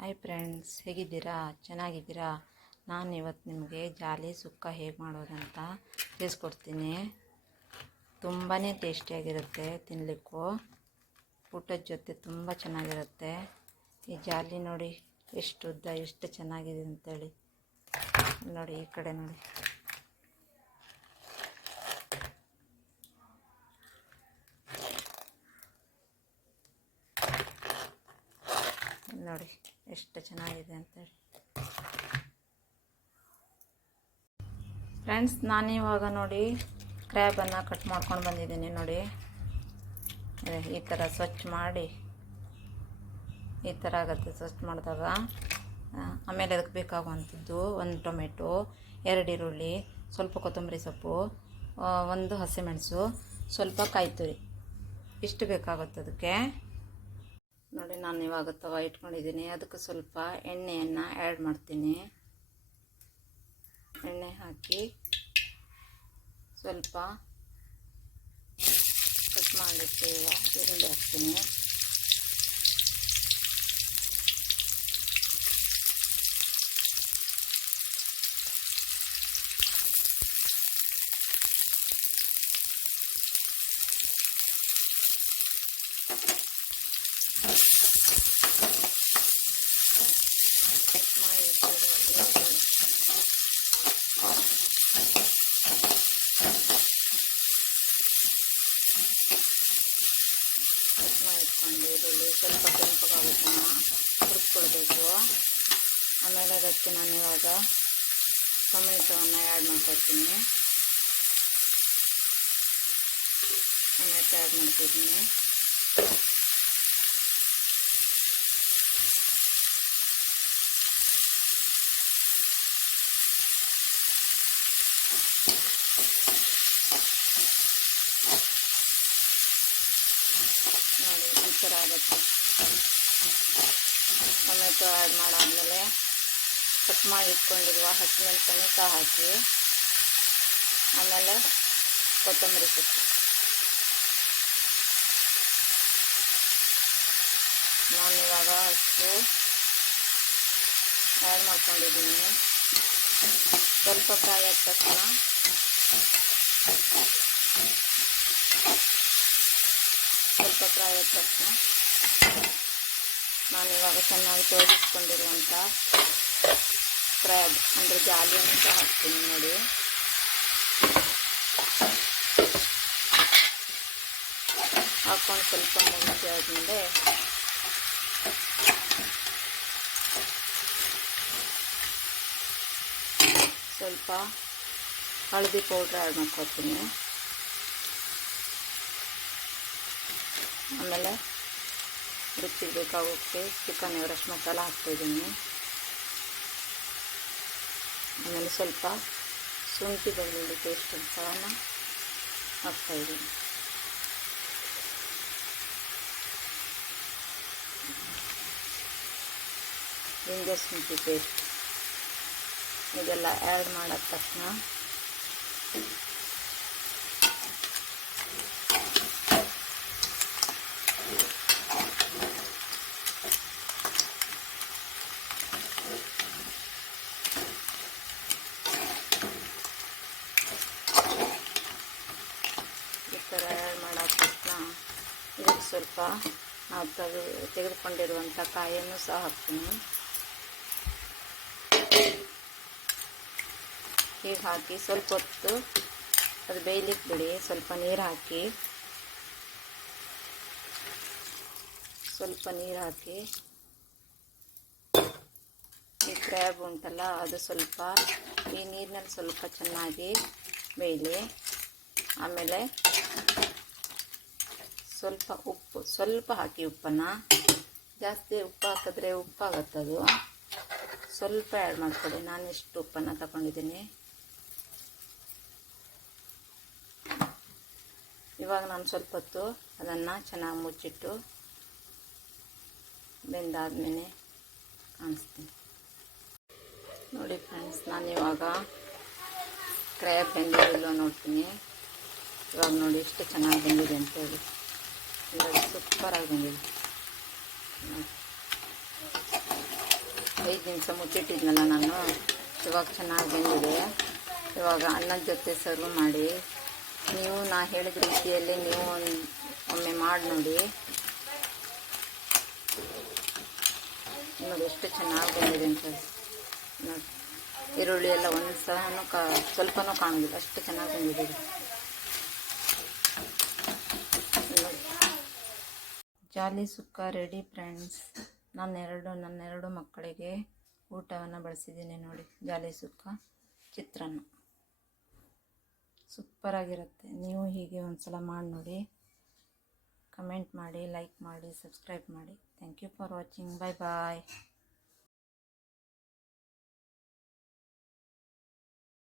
Hi friends, ಹೇಗಿದ್ದೀರಾ? ಚೆನ್ನಾಗಿದ್ದೀರಾ? ನಾನು ಇವತ್ತು ನಿಮಗೆ ಜಾಲಿ ಸುಕ್ಕ ಹೇಗೆ ಮಾಡೋದಂತ ತಿಳಿಸ್ಕೊಡ್ತೀನಿ. ತುಂಬಾ ಟೇಸ್ಟಿಯಾಗಿರುತ್ತೆ, ತಿನ್ನಲಿಕ್ಕೂ ಊಟದ ಜೊತೆ ತುಂಬ ಚೆನ್ನಾಗಿರುತ್ತೆ. ಈ ಜಾಲಿ ನೋಡಿ ಎಷ್ಟು ಉದ್ದ, ಎಷ್ಟು ಚೆನ್ನಾಗಿದೆ ಅಂತೇಳಿ. ನೋಡಿ ಈ ಕಡೆ ನೋಡಿ. ನೋಡಿ ಎಷ್ಟು ಚೆನ್ನಾಗಿದೆ ಅಂತೇಳಿ. ಫ್ರೆಂಡ್ಸ್, ನಾನಿವಾಗ ನೋಡಿ ಕ್ರ್ಯಾಬನ್ನು ಕಟ್ ಮಾಡ್ಕೊಂಡು ಬಂದಿದ್ದೀನಿ. ನೋಡಿ ಈ ಥರ ಸ್ವಚ್ಛ ಮಾಡಿ, ಈ ಥರ ಆಗುತ್ತೆ ಸ್ವಚ್ಛ ಮಾಡಿದಾಗ. ಆಮೇಲೆ ಅದಕ್ಕೆ ಬೇಕಾಗುವಂಥದ್ದು 1 ಟೊಮೆಟೊ, 2 ಈರುಳ್ಳಿ, ಸ್ವಲ್ಪ ಕೊತ್ತಂಬರಿ ಸೊಪ್ಪು, 1 ಹಸಿಮೆಣಸು, ಸ್ವಲ್ಪ ಕಾಯಿ ತುರಿ, ಇಷ್ಟು ಬೇಕಾಗುತ್ತೆ ಅದಕ್ಕೆ. ನೋಡಿ, ನಾನು ಇವಾಗ ತವ ಇಟ್ಕೊಂಡಿದ್ದೀನಿ. ಅದಕ್ಕೆ ಸ್ವಲ್ಪ ಎಣ್ಣೆಯನ್ನು ಆ್ಯಡ್ ಮಾಡ್ತೀನಿ. ಎಣ್ಣೆ ಹಾಕಿ ಸ್ವಲ್ಪ ಕಟ್ ಮಾಡಿಟ್ಟಿರುವ ಈರುಳ್ಳಿ ಹಾಕ್ತೀನಿ. ಇಟ್ಕೊಂಡು ಈರುಳ್ಳಿ ಸ್ವಲ್ಪ ಕೆಂಪಗಾಗೋದನ್ನು ಹುರ್ಕೊಳ್ಬೇಕು. ಆಮೇಲೆ ಅದಕ್ಕೆ ನಾನು ಇವಾಗ ಟೊಮೆಟೊವನ್ನು ಆ್ಯಡ್ ಮಾಡ್ಕೊಳ್ತೀನಿ. ಟೊಮೆಟೊ ಆ್ಯಡ್ ಮಾಡ್ತಿದ್ದೀನಿ. ನೋಡಿ ಈ ಥರ ಆಗುತ್ತೆ. ಟೊಮೆಟೊ ಆ್ಯಡ್ ಮಾಡಾದಮೇಲೆ ಕಟ್ ಮಾಡಿ ಇಟ್ಕೊಂಡಿರುವ ಹಸಿಮೆಣಸನ್ನು ಸಹ ಹಾಕಿ, ಆಮೇಲೆ ಕೊತ್ತಂಬರಿ ಸೊಪ್ಪು. ನಾನು ಇವಾಗ ಅಷ್ಟು ಆ್ಯಡ್ ಮಾಡ್ಕೊಂಡಿದ್ದೀನಿ. ಸ್ವಲ್ಪ ಫ್ರೈ ಆದ ತಕ್ಷಣ ನಾನಿವಾಗ ಚೆನ್ನಾಗಿ ತೊಳೆದಿಟ್ಕೊಂಡಿರುವಂಥ ಕ್ರ್ಯಾಬ್ ಅಂದರೆ ಜಾಲಿಯನ್ನು ಸಹ ಹಾಕ್ತೀನಿ. ನೋಡಿ ಹಾಕ್ಕೊಂಡು ಸ್ವಲ್ಪ ಮುಗಿಸಿ ಆದಮೇಲೆ ಸ್ವಲ್ಪ ಹಳದಿ ಪೌಡ್ರ್ ಆ್ಯಡ್ ಮಾಡ್ಕೊತೀನಿ. ಆಮೇಲೆ ರುಚಿಗೆ ಬೇಕಾಗೋಕ್ಕೆ ಚಿಕನ್ ಎವರೆಸ್ಟ್ ಮಸಾಲ ಹಾಕ್ತಾಯಿದ್ದೀನಿ. ಆಮೇಲೆ ಸ್ವಲ್ಪ ಶುಂಠಿ ಬೆಳ್ಳುಳ್ಳಿ ಪೇಸ್ಟ್ ಅಂತವನ್ನು ಹಾಕ್ತಾಯಿದ್ದೀನಿ. ಜಿಂಜರ್ ಶುಂಠಿ ಪೇಸ್ಟ್ ಇದೆಲ್ಲ ಆ್ಯಡ್ ಮಾಡಿದ ತಕ್ಷಣ ಇದಕ್ಕೆ ಸ್ವಲ್ಪ ನಾವು ತೆಗೆದುಕೊಂಡಿರುವಂಥ ಕಾಯನ್ನು ಸಹ ಹಾಕ್ತೀನಿ. ಹೀಗೆ ಹಾಕಿ ಸ್ವಲ್ಪ ಹೊತ್ತು ಅದು ಬೇಯಲಿಕ್ಕೆ ಬಿಡಿ. ಸ್ವಲ್ಪ ನೀರು ಹಾಕಿ ಈ ಕ್ರ್ಯಾಬ್ ಉಂಟಲ್ಲ ಅದು ಸ್ವಲ್ಪ ಈ ನೀರಿನಲ್ಲಿ ಸ್ವಲ್ಪ ಚೆನ್ನಾಗಿ ಬೇಯಲಿ. ಆಮೇಲೆ ಸ್ವಲ್ಪ ಉಪ್ಪು ಸ್ವಲ್ಪ ಹಾಕಿ. ಉಪ್ಪನ್ನು ಜಾಸ್ತಿ ಉಪ್ಪು ಹಾಕಿದ್ರೆ ಉಪ್ಪಾಗತ್ತದು. ಸ್ವಲ್ಪ ಆ್ಯಡ್ ಮಾಡ್ಕೊಳ್ಳಿ. ನಾನು ಇಷ್ಟು ಉಪ್ಪನ್ನು ತಗೊಂಡಿದ್ದೀನಿ. ಇವಾಗ ನಾನು ಸ್ವಲ್ಪ ಹೊತ್ತು ಅದನ್ನು ಚೆನ್ನಾಗಿ ಮುಚ್ಚಿಟ್ಟು ಬೆಂದಾದ್ಮೇಲೆ ಕಾಣಿಸ್ತೀನಿ. ನೋಡಿ ಫ್ರೆಂಡ್ಸ್, ನಾನಿವಾಗ ಕ್ರ್ಯಾಬ್ ಬೆಂದಿಲ್ಲ ನೋಡ್ತೀನಿ. ಇವಾಗ ನೋಡಿ ಎಷ್ಟು ಚೆನ್ನಾಗಿ ಬಂದಿದೆ ಅಂತೇಳಿ. ಇವಾಗ ಸೂಪರಾಗಿ ಬಂದಿದೆ. 5 ನಿಮಿಷ ಮುಚ್ಚಿಟ್ಟಿದ್ನಲ್ಲ ನಾನು, ಇವಾಗ ಚೆನ್ನಾಗಿ ಬಂದಿದೆ. ಇವಾಗ ಅನ್ನದ ಜೊತೆ ಸರ್ವ್ ಮಾಡಿ. ನೀವು ನಾ ಹೇಳಿದ ರೀತಿಯಲ್ಲಿ ನೀವು ಒಮ್ಮೆ ಮಾಡಿ ನೋಡಿ. ನೋಡಿ ಎಷ್ಟು ಚೆನ್ನಾಗಿ ಬಂದಿದೆ ಅಂತ ನೋಡಿ. ಈರುಳ್ಳಿ ಎಲ್ಲ ಒಂದು ಸಹನೂ ಸ್ವಲ್ಪನೂ ಕಾಣೋದಿಲ್ಲ, ಅಷ್ಟು ಚೆನ್ನಾಗಿ ಬಂದಿದೆ. ಜಾಲಿ ಸುಕ್ಕ ರೆಡಿ ಫ್ರೆಂಡ್ಸ್. ನನ್ನೆರಡು ಮಕ್ಕಳಿಗೆ ಊಟವನ್ನು ಬಡಿಸಿದ್ದೀನಿ ನೋಡಿ. ಜಾಲಿ ಸುಕ್ಕ ಚಿತ್ರಾನ್ನ ಸೂಪರಾಗಿರುತ್ತೆ. ನೀವು ಹೀಗೆ ಒಂದು ಸಲ ಮಾಡಿ ನೋಡಿ. ಕಮೆಂಟ್ ಮಾಡಿ, ಲೈಕ್ ಮಾಡಿ, ಸಬ್ಸ್ಕ್ರೈಬ್ ಮಾಡಿ. Thank you for watching. Bye bye.